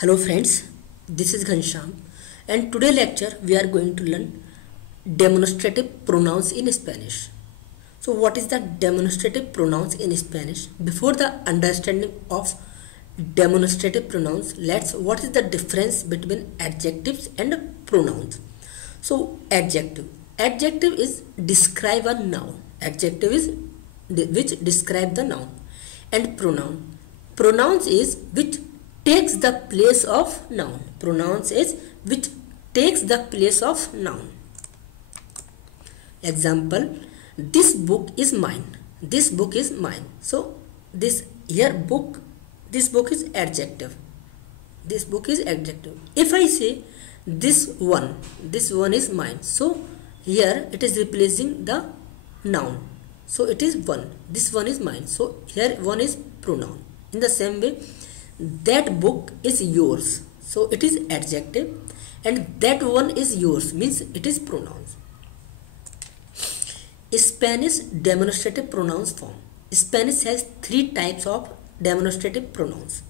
Hello friends, this is Ghanshyam and today lecture we are going to learn demonstrative pronouns in Spanish. So what is the demonstrative pronouns in Spanish? Before the understanding of demonstrative pronouns, what is the difference between adjectives and pronouns? So adjective is describe a noun. Adjective is which describe the noun, and pronouns is which takes the place of noun. Pronouns is which takes the place of noun. Example, this book is mine. This book is mine. So this book is adjective. This book is adjective. If I say this one is mine, so here it is replacing the noun. So it is one. This one is mine. So here one is pronoun. In the same way, that book is yours. So it is adjective, and that one is yours means it is pronouns. Spanish demonstrative pronouns form. Spanish has three types of demonstrative pronouns.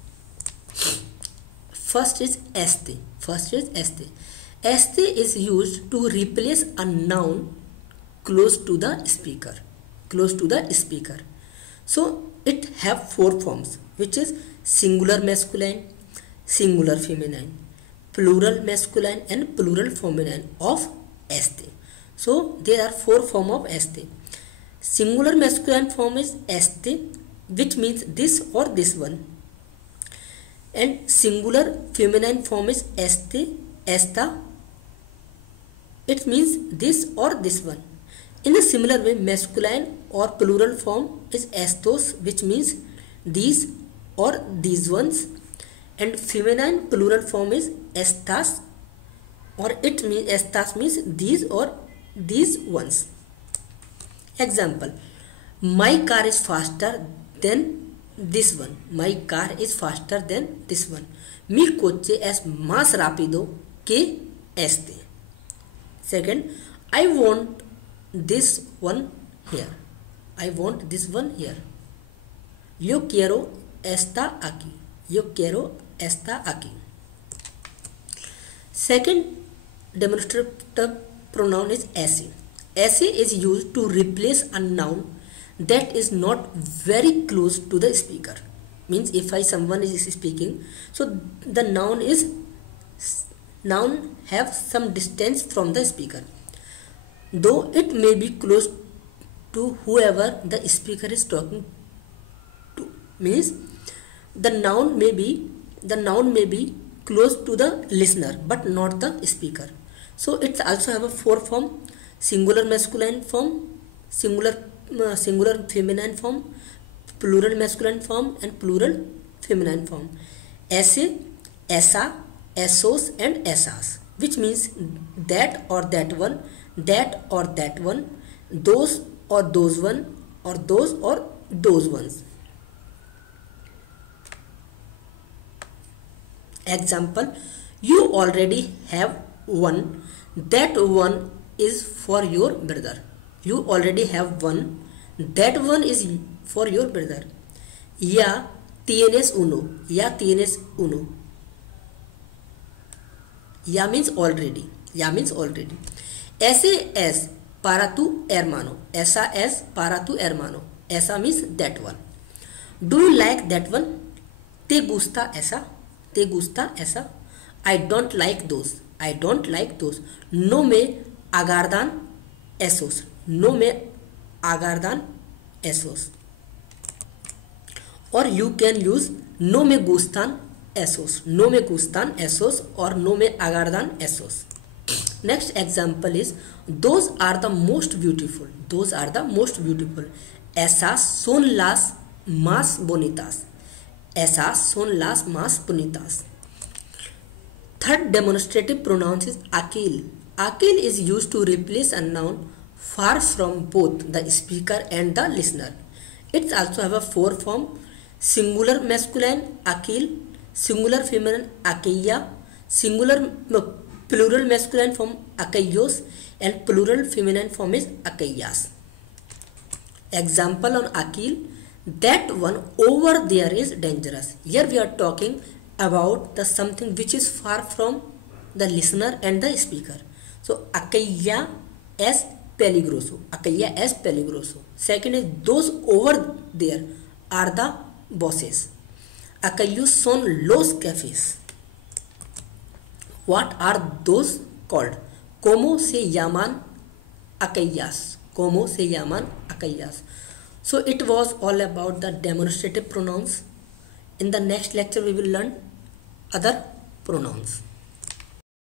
First is este. Este is used to replace a noun close to the speaker. So it have four forms, which is singular masculine, singular feminine, plural masculine and plural feminine of este. So there are four forms of este. Singular masculine form is este, which means this or this one, and singular feminine form is este, esta, it means this or this one. In a similar way, masculine or plural form is estos, which means these or these ones, and feminine plural form is estas, or it means estas means these or these ones. Example, my car is faster than this one. My car is faster than this one. Mi coche es más rápido que este. Second, I want this one here. I want this one here. Yo quiero esta aquí. Yo quiero esta aquí. Second demonstrative pronoun is ese. Ese is used to replace a noun that is not very close to the speaker. Means if someone is speaking, so the noun have some distance from the speaker, though it may be close to whoever the speaker is talking to. Means the noun may be close to the listener but not the speaker. So it also have a four form: singular masculine form, singular feminine form, plural masculine form and plural feminine form. Ese, esa, esos and esas, which means that or that one, that or that one, those or those one, or those or those ones. Example, you already have one. That one is for your brother. You already have one. That one is for your brother. Ya tienes uno. Ya tienes uno. Ya means already. Ya means already. Ese es para tu hermano. Esa es para tu hermano. Esa means that one. Do you like that one? ¿Te gusta esa? ¿Te gusta esa? I don't like those. I don't like those. No me agradan esos. No me agradan esos. Or you can use no me gustan esos. No me gustan esos or no me agradan esos. Next example is those are the most beautiful. Those are the most beautiful. Esas son las más bonitas. Esas son las más bonitas. Third demonstrative pronoun is aquel. Aquel is used to replace a noun far from both the speaker and the listener. It also have a four form: singular masculine aquel, singular feminine aquella, plural masculine form aquellos, and plural feminine form is aquellas. Example on aquel: that one over there is dangerous. Here we are talking about the something which is far from the listener and the speaker. So Acaia S. peligroso. Acaia S. peligroso. Second is those over there are the bosses. Aquellos son los cafés. What are those called? ¿Cómo se llaman aquellas? ¿Cómo se llaman aquellas? So it was all about the demonstrative pronouns. In the next lecture we will learn other pronouns.